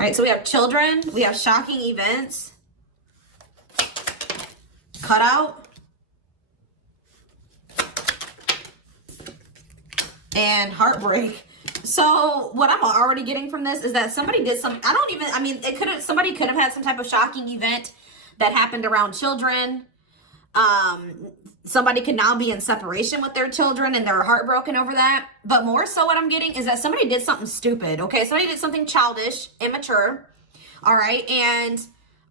All right, so we have children, we have shocking events, cutout, and heartbreak. So what I'm already getting from this is that somebody did some, somebody could have had some type of shocking event that happened around children. Somebody could now be in separation with their children and they're heartbroken over that. But more so what I'm getting is that somebody did something stupid, okay? Somebody did something childish, immature, all right? And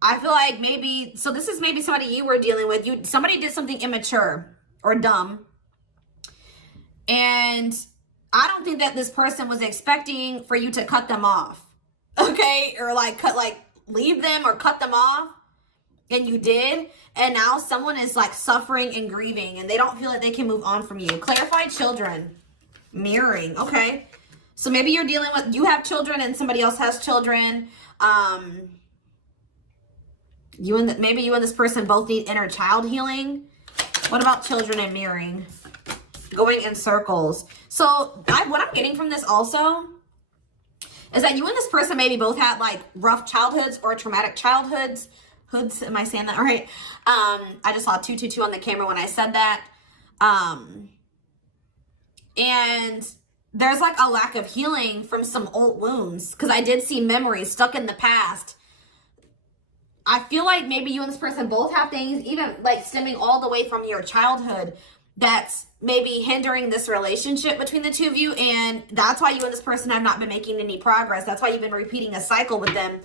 I feel like maybe, so this is maybe somebody you were dealing with. Somebody did something immature or dumb. And I don't think that this person was expecting for you to cut them off, okay? Or leave them or cut them off. And you did. And now someone is like suffering and grieving and they don't feel like they can move on from you. Clarified children. Mirroring. Okay. So maybe you're dealing with, you have children and somebody else has children. Maybe you and this person both need inner child healing. What about children and mirroring? Going in circles. So what I'm getting from this also is that you and this person maybe both had like rough childhoods or traumatic childhoods. Hoods, am I saying that all right? I just saw 222 on the camera when I said that. And there's like a lack of healing from some old wounds because I did see memories stuck in the past. I feel like maybe you and this person both have things even like stemming all the way from your childhood that's maybe hindering this relationship between the two of you. And that's why you and this person have not been making any progress. That's why you've been repeating a cycle with them.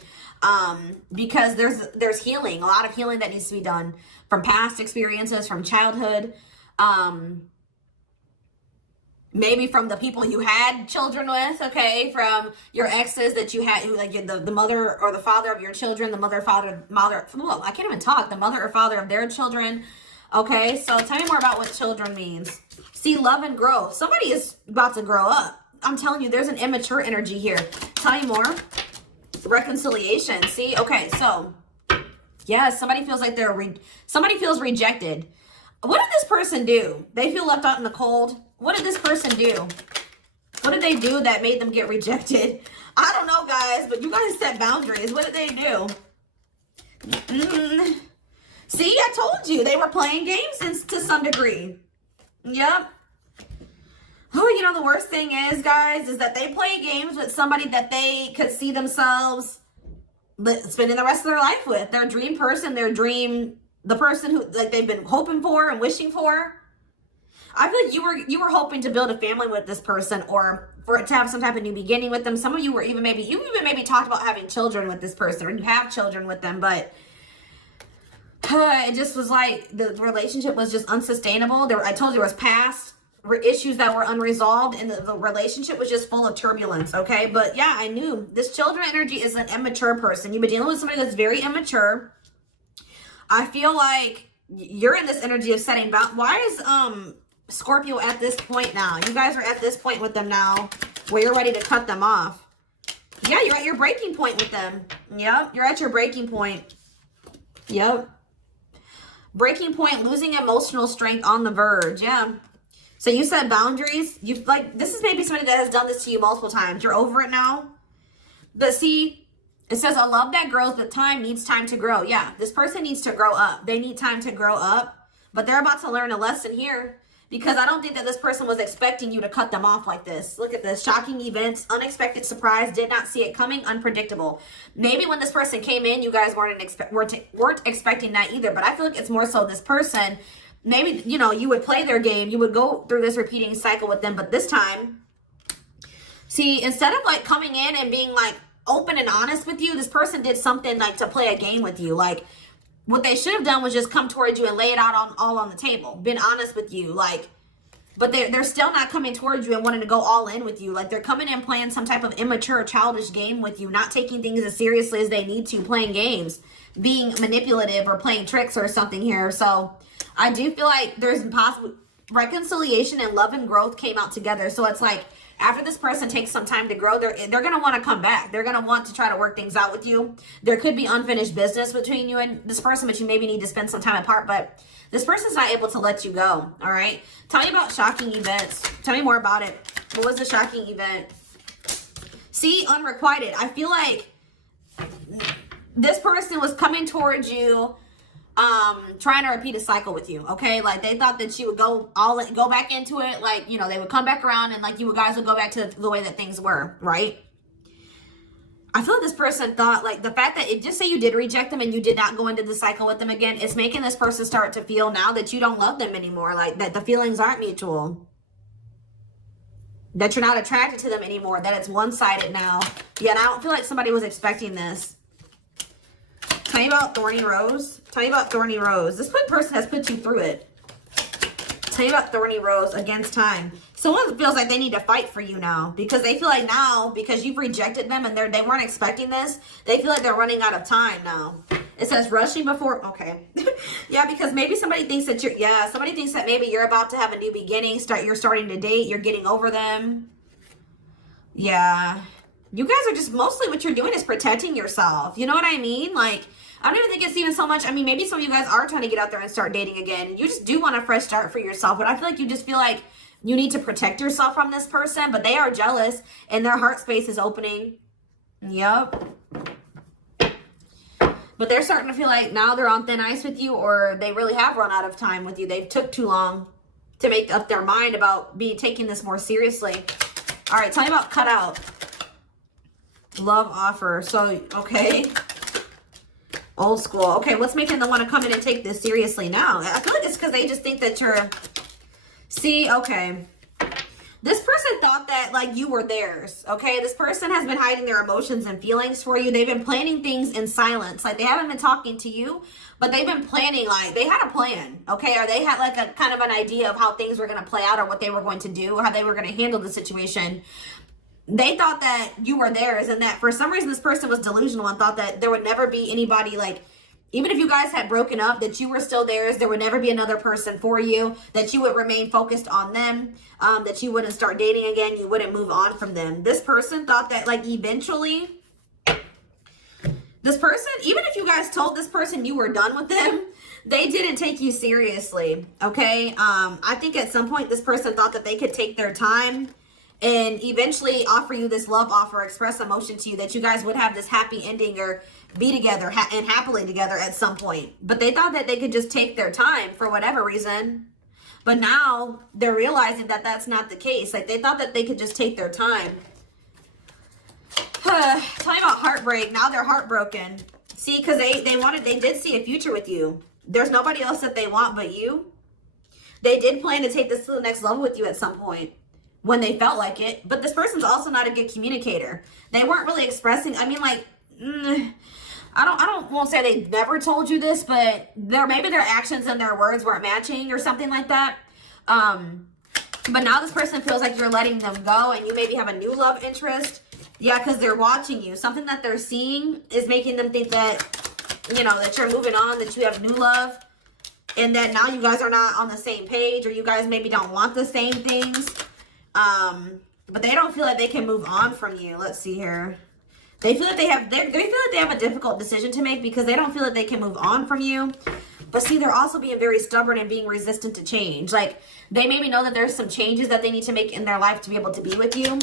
Because there's healing, a lot of healing that needs to be done from past experiences, from childhood, maybe from the people you had children with, okay, from your exes that you had, like the mother or the father of your children, the mother or father of their children, okay? So tell me more about what children means. See, love and growth. Somebody is about to grow up. I'm telling you, there's an immature energy here. Tell me more. Reconciliation. See, okay, so yeah, somebody feels like somebody feels rejected. What did this person do? They feel left out in the cold. What did this person do? What did they do that made them get rejected? I don't know, guys, but you guys set boundaries. What did they do? See, I told you they were playing games to some degree. Yep. Oh, you know, the worst thing is, guys, is that they play games with somebody that they could see themselves spending the rest of their life with. Their dream person, the person who like they've been hoping for and wishing for. I feel like you were hoping to build a family with this person or for it to have some type of new beginning with them. Some of you were even maybe talked about having children with this person or you have children with them, but it just was like the relationship was just unsustainable. I told you there was past issues that were unresolved and the relationship was just full of turbulence, okay? But yeah, I knew this children energy is an immature person. You've been dealing with somebody that's very immature. I feel like you're in this energy of setting boundaries. Why is Scorpio at this point now? You guys are at this point with them now where you're ready to cut them off. Yeah, you're at your breaking point with them. Yep, you're at your breaking point. Yep. Breaking point, losing emotional strength, on the verge. Yeah. So you set boundaries. This is maybe somebody that has done this to you multiple times. You're over it now. But see, it says a love that grows, but time needs time to grow. Yeah, this person needs to grow up. They need time to grow up. But they're about to learn a lesson here. Because I don't think that this person was expecting you to cut them off like this. Look at this. Shocking events, unexpected surprise, did not see it coming, unpredictable. Maybe when this person came in, you guys weren't expecting that either. But I feel like it's more so this person. Maybe, you know, you would play their game. You would go through this repeating cycle with them. But this time, see, instead of like coming in and being like open and honest with you, this person did something like to play a game with you. Like, what they should have done was just come towards you and lay it out all on the table. Been honest with you. Like, but they're still not coming towards you and wanting to go all in with you. Like, they're coming in playing some type of immature, childish game with you. Not taking things as seriously as they need to. Playing games. Being manipulative or playing tricks or something here. So, I do feel like there's possible reconciliation and love and growth came out together. So, it's like, after this person takes some time to grow, they're going to want to come back. They're going to want to try to work things out with you. There could be unfinished business between you and this person, but you maybe need to spend some time apart. But this person's not able to let you go, all right? Tell me about shocking events. Tell me more about it. What was the shocking event? See, unrequited. I feel like this person was coming towards you, trying to repeat a cycle with you, okay? Like, they thought that you would go back into it, like, you know, they would come back around and, like, you guys would go back to the way that things were, right? I feel like this person thought, like, the fact that just say you did reject them and you did not go into the cycle with them again, it's making this person start to feel now that you don't love them anymore, like, that the feelings aren't mutual, that you're not attracted to them anymore, that it's one-sided now. Yeah, and I don't feel like somebody was expecting this. Tell me about Thorny Rose. Tell me about Thorny Rose. This person has put you through it. Tell me about Thorny Rose against time. Someone feels like they need to fight for you now because they feel like now, because you've rejected them and they weren't expecting this, they feel like they're running out of time now. It says rushing before, okay. Yeah, because maybe somebody thinks that somebody thinks that maybe you're about to have a new beginning, you're starting to date, you're getting over them. Yeah. You guys are just, mostly what you're doing is protecting yourself. You know what I mean? Like, I don't even think it's even so much, I mean, maybe some of you guys are trying to get out there and start dating again. You just do want a fresh start for yourself, but I feel like you just feel like you need to protect yourself from this person, but they are jealous and their heart space is opening. Yep. But they're starting to feel like now they're on thin ice with you, or they really have run out of time with you. They've took too long to make up their mind about taking this more seriously. All right, tell me about cut out. Love offer. So, okay. Old school. Okay, what's making them want to come in and take this seriously now? I feel like it's because they just think that you're... See, okay. This person thought that, like, you were theirs, okay? This person has been hiding their emotions and feelings for you. They've been planning things in silence. Like, they haven't been talking to you, but they've been planning, like, they had a plan, okay? Or they had, like, a kind of an idea of how things were going to play out or what they were going to do or how they were going to handle the situation. They thought that you were theirs and that for some reason this person was delusional and thought that there would never be anybody, like, even if you guys had broken up, that you were still theirs, there would never be another person for you, that you would remain focused on them, that you wouldn't start dating again, you wouldn't move on from them. This person thought that, like, eventually, this person, even if you guys told this person you were done with them, they didn't take you seriously, okay? I think at some point this person thought that they could take their time and eventually offer you this love offer, express emotion to you, that you guys would have this happy ending or be together and happily together at some point. But they thought that they could just take their time for whatever reason. But now they're realizing that that's not the case. Like, they thought that they could just take their time. Tell me about heartbreak. Now they're heartbroken. See, because they did see a future with you. There's nobody else that they want but you. They did plan to take this to the next level with you at some point when they felt like it. But this person's also not a good communicator. They weren't really expressing, I mean, like, I won't say they never told you this, but maybe their actions and their words weren't matching or something like that. But now this person feels like you're letting them go and you maybe have a new love interest. Yeah, because they're watching you. Something that they're seeing is making them think that, you know, that you're moving on, that you have new love, and that now you guys are not on the same page, or you guys maybe don't want the same things. But they don't feel like they can move on from you. Let's see here. They feel like they feel like they have a difficult decision to make because they don't feel like they can move on from you. But see, they're also being very stubborn and being resistant to change. Like, they maybe know that there's some changes that they need to make in their life to be able to be with you.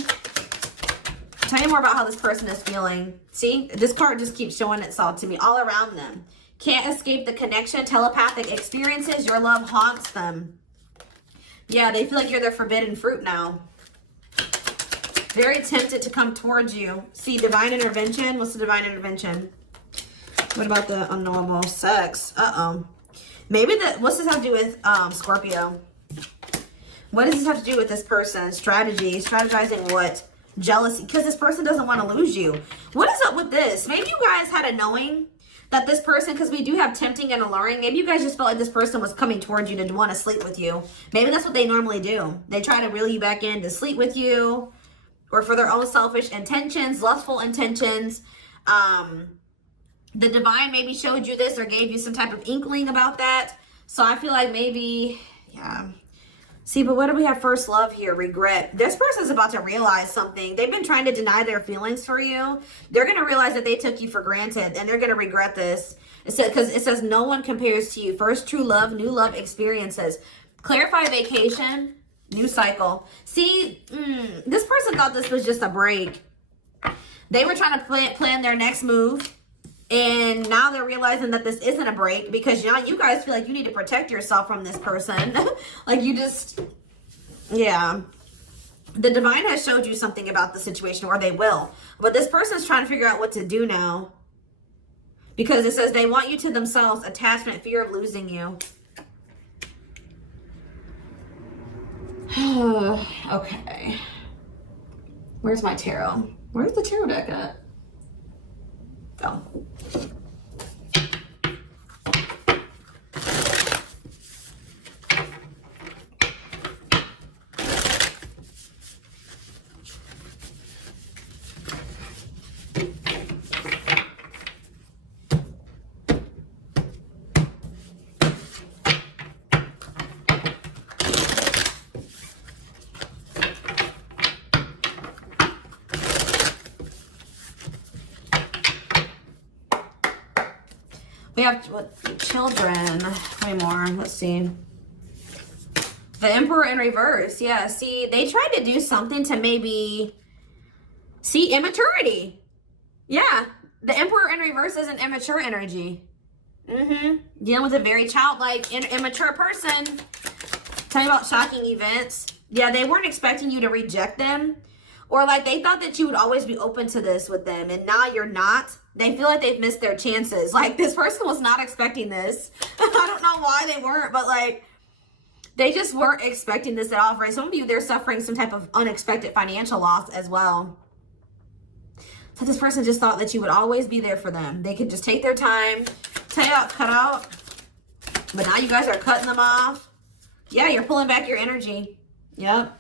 Tell me more about how this person is feeling. See, this card just keeps showing itself to me all around them. Can't escape the connection, telepathic experiences. Your love haunts them. Yeah, they feel like you're their forbidden fruit now. Very tempted to come towards you. See, divine intervention. What's the divine intervention? What about the unknowable sex? Uh-oh. Maybe what's this have to do with Scorpio? What does this have to do with this person? Strategy. Strategizing what? Jealousy. Because this person doesn't want to lose you. What is up with this? Maybe you guys had a knowing that this person, because we do have tempting and alluring, maybe you guys just felt like this person was coming towards you to want to sleep with you. Maybe that's what they normally do. They try to reel you back in to sleep with you, or for their own selfish intentions, lustful intentions. The divine maybe showed you this or gave you some type of inkling about that. So I feel like maybe, yeah. See, but what do we have first love here? Regret. This person's about to realize something. They've been trying to deny their feelings for you. They're going to realize that they took you for granted, and they're going to regret this. Because it says no one compares to you. First true love, new love experiences. Clarify vacation, new cycle. See, this person thought this was just a break. They were trying to plan their next move, And now they're realizing that this isn't a break, because now you guys feel like you need to protect yourself from this person. Like you just, yeah. The divine has showed you something about the situation, or they will. But this person's trying to figure out what to do now. Because it says they want you to themselves, attachment, fear of losing you. Okay. Where's my tarot? Where's the tarot deck at? Oh. We have what, children. How many more? Let's see. The Emperor in reverse. Yeah, see, they tried to do something to maybe see immaturity. Yeah, the Emperor in reverse is an immature energy. Dealing with a very childlike, immature person. Tell me about shocking events. Yeah, they weren't expecting you to reject them. Or like they thought that you would always be open to this with them, and now you're not. They feel like they've missed their chances. Like this person was not expecting this. I don't know why they weren't, but like they just weren't expecting this at all. For some of you, they're suffering some type of unexpected financial loss as well. So this person just thought that you would always be there for them. They could just take their time, tell you out, cut out. But now you guys are cutting them off. Yeah, you're pulling back your energy. Yep.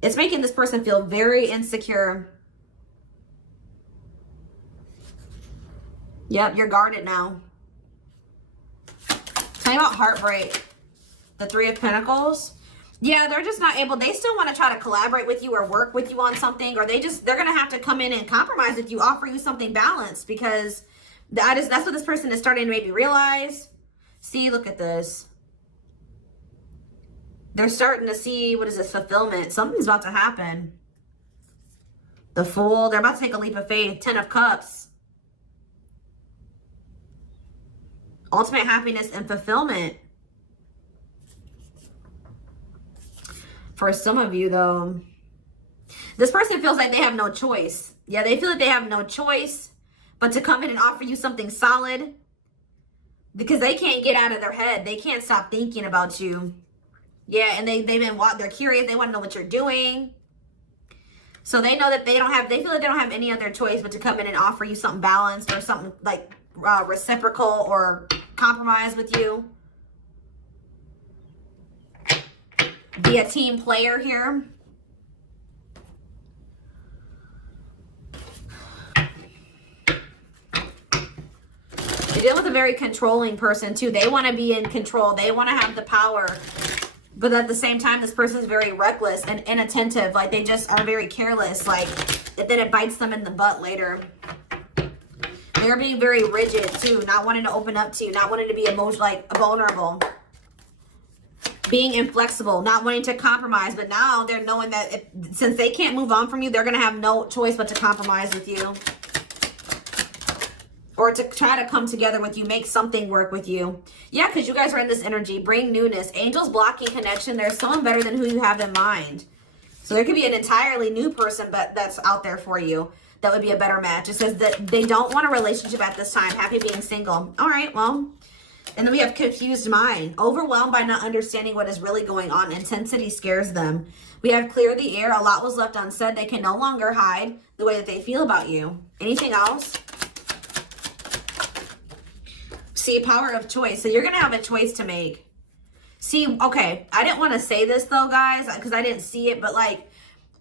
It's making this person feel very insecure. Yep, you're guarded now. Tell me about heartbreak. The Three of Pentacles. Yeah, they're just not able. They still want to try to collaborate with you or work with you on something, or they're going to have to come in and compromise with you, offer you something balanced, because that's what this person is starting to maybe realize. See, look at this. They're starting to see, what is this, fulfillment. Something's about to happen. The Fool. They're about to take a leap of faith. 10 of Cups. Ultimate happiness and fulfillment. For some of you, though, this person feels like they have no choice. Yeah, they feel like they have no choice but to come in and offer you something solid, because they can't get out of their head. They can't stop thinking about you. Yeah, and they're curious. They want to know what you're doing. So they know that they feel like they don't have any other choice but to come in and offer you something balanced, or something like reciprocal or compromise with you. Be a team player here. You're dealing with a very controlling person too. They want to be in control. They want to have the power. But at the same time, this person is very reckless and inattentive. Like they just are very careless. Like then it bites them in the butt later. They're being very rigid too. Not wanting to open up to you. Not wanting to be vulnerable. Being inflexible. Not wanting to compromise. But now they're knowing that since they can't move on from you, they're going to have no choice but to compromise with you. Or to try to come together with you, make something work with you. Yeah, because you guys are in this energy. Bring newness. Angels blocking connection. There's someone better than who you have in mind. So there could be an entirely new person that's out there for you. That would be a better match. It says that they don't want a relationship at this time. Happy being single. All right, well. And then we have confused mind. Overwhelmed by not understanding what is really going on. Intensity scares them. We have clear the air. A lot was left unsaid. They can no longer hide the way that they feel about you. Anything else? See, power of choice. So you're going to have a choice to make. See, okay, I didn't want to say this though, guys, because I didn't see it. But like,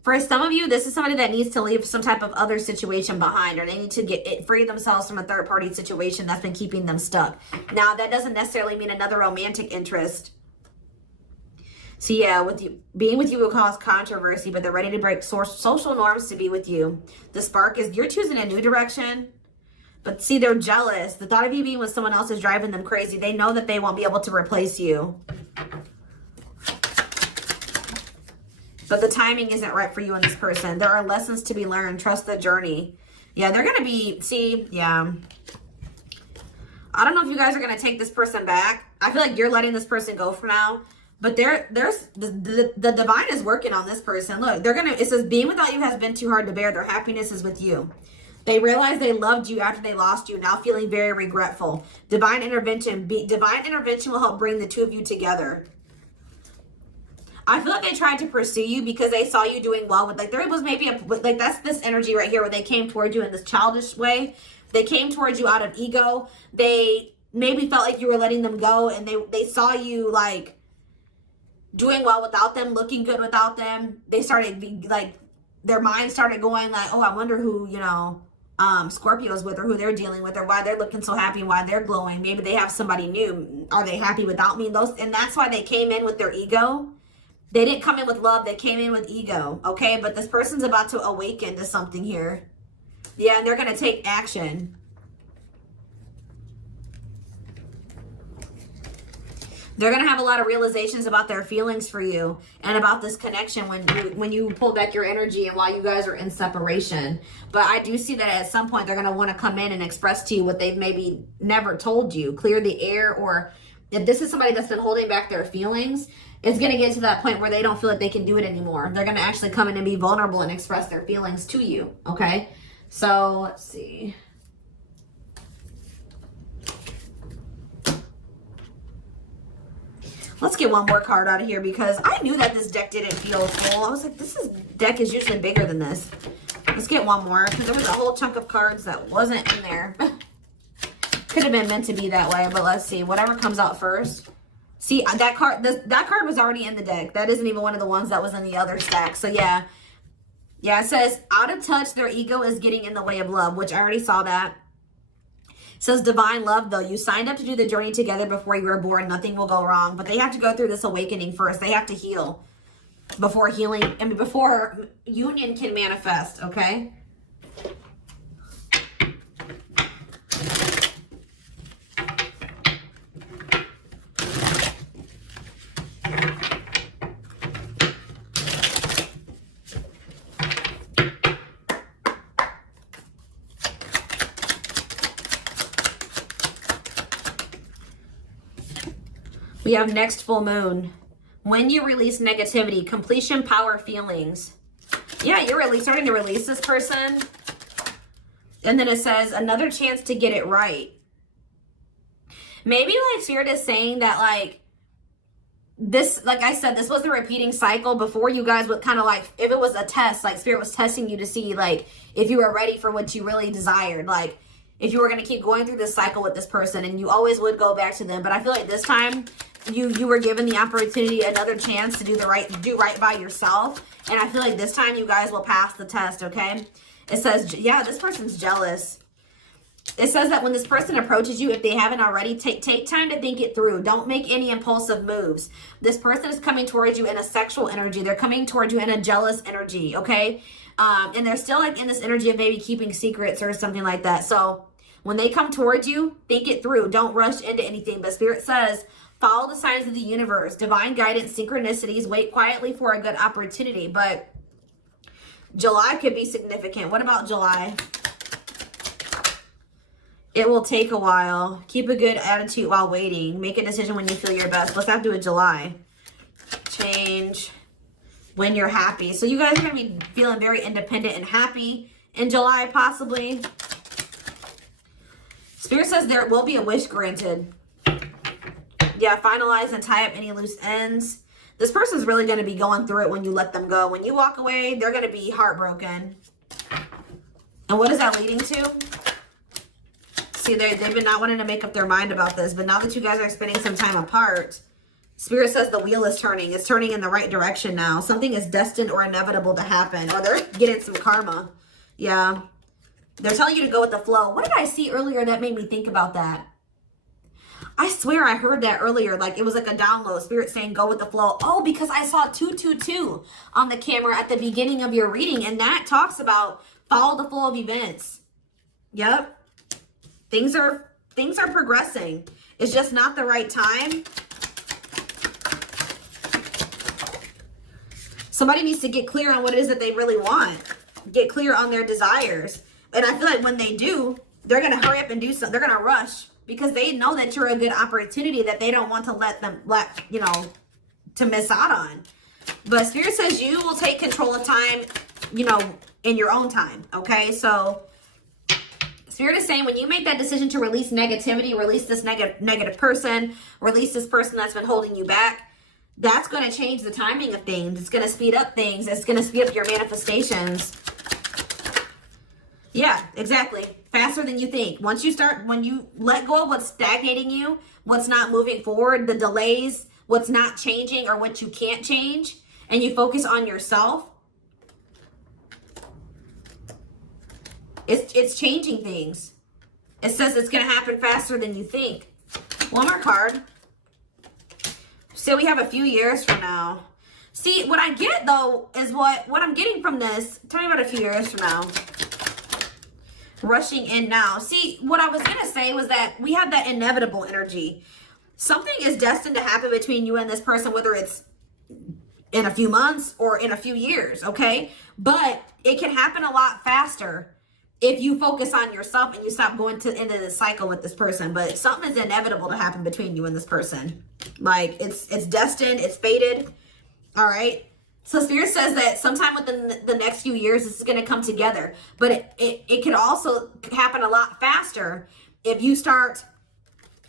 for some of you, this is somebody that needs to leave some type of other situation behind, or they need to free themselves from a third-party situation that's been keeping them stuck. Now, that doesn't necessarily mean another romantic interest. So yeah, being with you will cause controversy, but they're ready to break social norms to be with you. The spark is you're choosing a new direction. But see, they're jealous. The thought of you being with someone else is driving them crazy. They know that they won't be able to replace you. But the timing isn't right for you and this person. There are lessons to be learned. Trust the journey. Yeah, they're going to be, see, yeah. I don't know if you guys are going to take this person back. I feel like you're letting this person go for now. But there's the divine is working on this person. Look, they're going to, it says, being without you has been too hard to bear. Their happiness is with you. They realize they loved you after they lost you, now feeling very regretful. Divine intervention will help bring the two of you together. I feel like they tried to pursue you because they saw you doing well with, like, there was maybe like, that's this energy right here where they came towards you in this childish way. They came towards you out of ego. They maybe felt like you were letting them go, and they saw you, like, doing well without them, looking good without them. They started, like, their mind started going like, oh, I wonder who, you know, Scorpio's with, or who they're dealing with, or why they're looking so happy, why they're glowing. Maybe they have somebody new. Are they happy without me? And that's why they came in with their ego. They didn't come in with love. They came in with ego, okay? But this person's about to awaken to something here. Yeah, and they're going to take action. They're going to have a lot of realizations about their feelings for you and about this connection when you pull back your energy and while you guys are in separation. But I do see that at some point they're going to want to come in and express to you what they've maybe never told you. Clear the air, or if this is somebody that's been holding back their feelings, it's going to get to that point where they don't feel like they can do it anymore. They're going to actually come in and be vulnerable and express their feelings to you, okay? So, let's see. Let's get one more card out of here, because I knew that this deck didn't feel full. I was like, deck is usually bigger than this. Let's get one more, because there was a whole chunk of cards that wasn't in there. Could have been meant to be that way, but let's see. Whatever comes out first. See, that card was already in the deck. That isn't even one of the ones that was in the other stack. So, yeah. Yeah, it says, out of touch, their ego is getting in the way of love, which I already saw that. It says, divine love, though. You signed up to do the journey together before you were born. Nothing will go wrong. But they have to go through this awakening first. They have to heal before before union can manifest, okay? We have next full moon. When you release negativity, completion, power, feelings. Yeah, you're starting to release this person. And then it says, another chance to get it right. Maybe, like, Spirit is saying that, like, this, like I said, this was the repeating cycle before you guys would kind of, like, if it was a test, like, Spirit was testing you to see, like, if you were ready for what you really desired. Like, if you were going to keep going through this cycle with this person, and you always would go back to them. But I feel like this time you were given the opportunity, another chance to do right by yourself. And I feel like this time you guys will pass the test, okay? It says, yeah, this person's jealous. It says that when this person approaches you, if they haven't already, take time to think it through. Don't make any impulsive moves. This person is coming towards you in a sexual energy. They're coming towards you in a jealous energy, okay? And they're still, like, in this energy of maybe keeping secrets or something like that. So when they come towards you, think it through. Don't rush into anything. But Spirit says, follow the signs of the universe, divine guidance, synchronicities. Wait quietly for a good opportunity. But July could be significant. What about July? It will take a while. Keep a good attitude while waiting. Make a decision when you feel your best. Let's have to do a July. Change when you're happy. So you guys are going to be feeling very independent and happy in July, possibly. Spirit says there will be a wish granted. Yeah, finalize and tie up any loose ends. This person's really going to be going through it when you let them go. When you walk away, they're going to be heartbroken. And what is that leading to? See, they've been not wanting to make up their mind about this. But now that you guys are spending some time apart, Spirit says the wheel is turning. It's turning in the right direction now. Something is destined or inevitable to happen. Or they're getting some karma. Yeah. They're telling you to go with the flow. What did I see earlier that made me think about that? I swear I heard that earlier. Like, it was like a download. Spirit saying go with the flow. Oh, because I saw 222 on the camera at the beginning of your reading. And that talks about follow the flow of events. Yep. Things are progressing. It's just not the right time. Somebody needs to get clear on what it is that they really want. Get clear on their desires. And I feel like when they do, they're going to hurry up and do something. They're going to rush. because they know that you're a good opportunity that they don't want to to miss out on. But Spirit says you will take control of time, in your own time. Okay, so Spirit is saying when you make that decision to release negativity, release this negative person, release this person that's been holding you back, that's going to change the timing of things. It's going to speed up things. It's going to speed up your manifestations. Yeah, exactly. Faster than you think. When you let go of what's stagnating you, what's not moving forward, the delays, what's not changing or what you can't change, and you focus on yourself, it's changing things. It says it's going to happen faster than you think. One more card. So we have a few years from now. See, what I get, though, is what I'm getting from this. Tell me about a few years from now. Rushing in now. See, what I was going to say was that we have that inevitable energy. Something is destined to happen between you and this person, whether it's in a few months or in a few years, okay? But it can happen a lot faster if you focus on yourself and you stop going into the cycle with this person. But something is inevitable to happen between you and this person. Like, it's destined, it's fated, all right? So Spirit says that sometime within the next few years, this is going to come together. But it could also happen a lot faster if you start,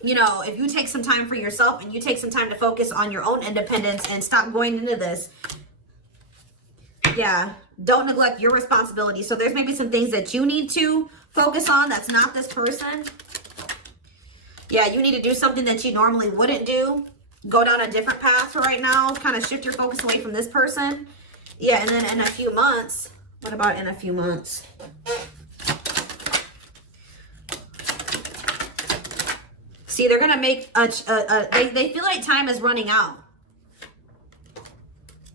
if you take some time for yourself and you take some time to focus on your own independence and stop going into this. Yeah, don't neglect your responsibility. So there's maybe some things that you need to focus on that's not this person. Yeah, you need to do something that you normally wouldn't do. Go down a different path for right now. Kind of shift your focus away from this person. Yeah, and then in a few months. What about in a few months? See, they're going to make they feel like time is running out.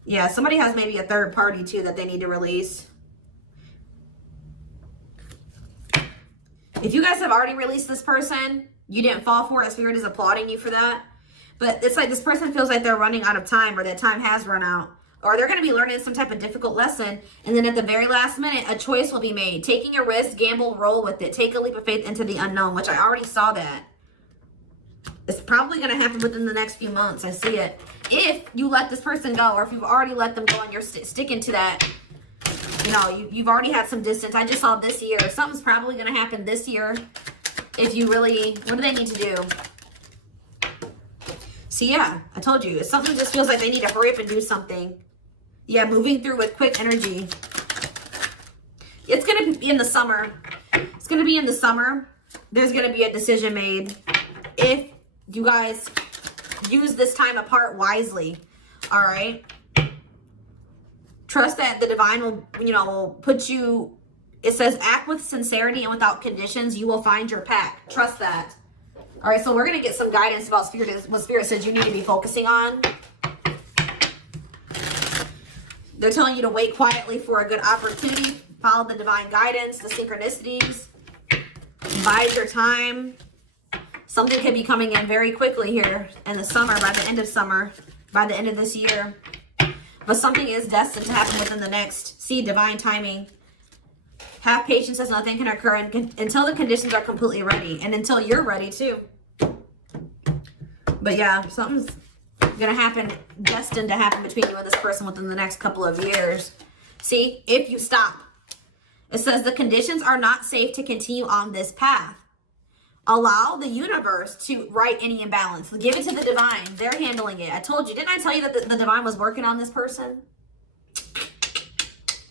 Yeah, somebody has maybe a third party too that they need to release. If you guys have already released this person, you didn't fall for it. Spirit is applauding you for that. But it's like this person feels like they're running out of time, or that time has run out. Or they're going to be learning some type of difficult lesson. And then at the very last minute, a choice will be made. Taking a risk, gamble, roll with it. Take a leap of faith into the unknown, which I already saw that. It's probably going to happen within the next few months. I see it. If you let this person go, or if you've already let them go and you're sticking to that, you've already had some distance. I just saw this year. Something's probably going to happen this year. If you really, what do they need to do? See, yeah, I told you. Something just feels like they need to hurry up and do something. Yeah, moving through with quick energy. It's going to be in the summer. It's going to be in the summer. There's going to be a decision made. If you guys use this time apart wisely, all right? Trust that the divine will put you, it says, act with sincerity and without conditions, you will find your pack. Trust that. All right, so we're going to get some guidance about what Spirit says you need to be focusing on. They're telling you to wait quietly for a good opportunity. Follow the divine guidance, the synchronicities. Bide your time. Something could be coming in very quickly here in the summer, by the end of summer, by the end of this year. But something is destined to happen within the next. See, divine timing. Have patience as nothing can occur until the conditions are completely ready. And until you're ready too. But yeah, something's going to happen, destined to happen between you and this person within the next couple of years. See, if you stop. It says the conditions are not safe to continue on this path. Allow the universe to right any imbalance. Give it to the divine. They're handling it. I told you. Didn't I tell you that the divine was working on this person?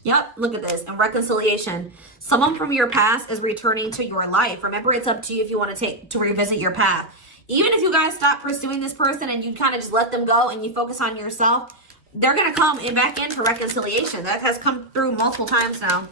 Yep, look at this. And reconciliation. Someone from your past is returning to your life. Remember, it's up to you if you want to revisit your path. Even if you guys stop pursuing this person and you kind of just let them go and you focus on yourself, they're going to come back in for reconciliation. That has come through multiple times now.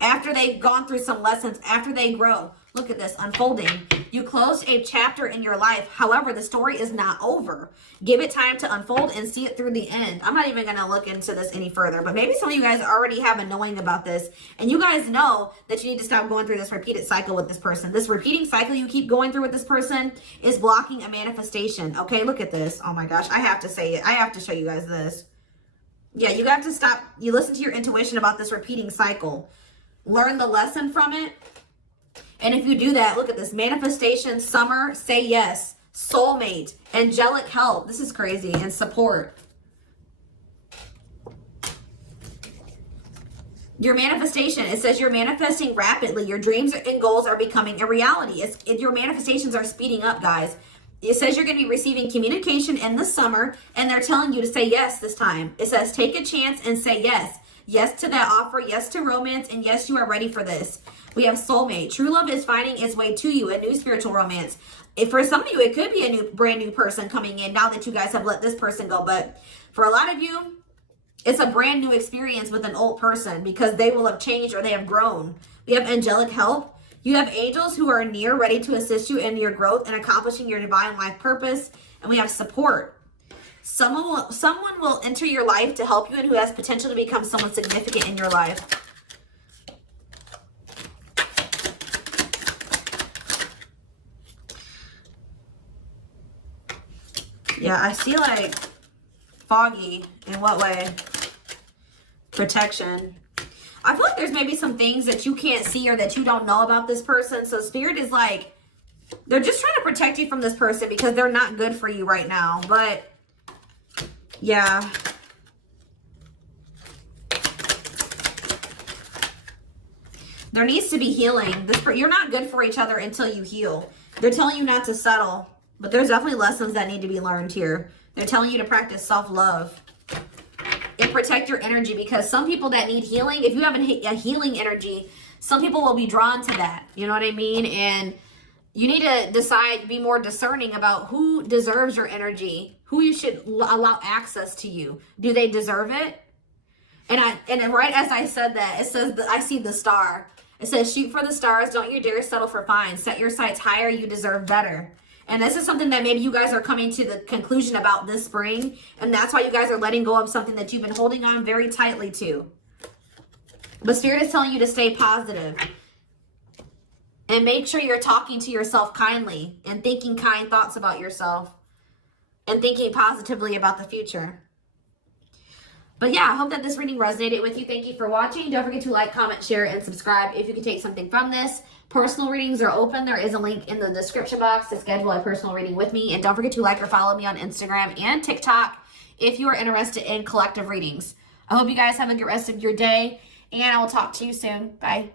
After they've gone through some lessons, after they grow. Look at this, unfolding. You closed a chapter in your life. However, the story is not over. Give it time to unfold and see it through the end. I'm not even going to look into this any further, but maybe some of you guys already have a knowing about this, and you guys know that you need to stop going through this repeated cycle with this person. This repeating cycle you keep going through with this person is blocking a manifestation. Okay, look at this. Oh my gosh, I have to say it. I have to show you guys this. Yeah, you have to stop. You listen to your intuition about this repeating cycle. Learn the lesson from it. And if you do that, look at this. Manifestation, summer, say yes. Soulmate, angelic help. This is crazy. And support. Your manifestation, it says you're manifesting rapidly. Your dreams and goals are becoming a reality. Your manifestations are speeding up, guys. It says you're going to be receiving communication in the summer, and they're telling you to say yes this time. It says take a chance and say yes. Yes to that offer, yes to romance, and yes, you are ready for this. We have soulmate. True love is finding its way to you, a new spiritual romance. If for some of you, it could be a brand new person coming in now that you guys have let this person go. But for a lot of you, it's a brand new experience with an old person because they will have changed or they have grown. We have angelic help. You have angels who are near, ready to assist you in your growth and accomplishing your divine life purpose. And we have support. Someone will enter your life to help you and who has potential to become someone significant in your life. Yeah, I see like foggy. In what way? Protection. I feel like there's maybe some things that you can't see or that you don't know about this person. So Spirit is like, they're just trying to protect you from this person because they're not good for you right now. But yeah. There needs to be healing. You're not good for each other until you heal. They're telling you not to settle. But there's definitely lessons that need to be learned here. They're telling you to practice self-love. And protect your energy, because some people that need healing, if you have a healing energy, some people will be drawn to that. You know what I mean? And you need to decide, be more discerning about who deserves your energy, who you should allow access to you. Do they deserve it? And right as I said that, it says that I see the star. It says, shoot for the stars. Don't you dare settle for fine. Set your sights higher. You deserve better. And this is something that maybe you guys are coming to the conclusion about this spring. And that's why you guys are letting go of something that you've been holding on very tightly to. But Spirit is telling you to stay positive. And make sure you're talking to yourself kindly. And thinking kind thoughts about yourself. And thinking positively about the future. But yeah, I hope that this reading resonated with you. Thank you for watching. Don't forget to like, comment, share, and subscribe if you can take something from this. Personal readings are open. There is a link in the description box to schedule a personal reading with me. And don't forget to like or follow me on Instagram and TikTok if you are interested in collective readings. I hope you guys have a good rest of your day. And I will talk to you soon. Bye.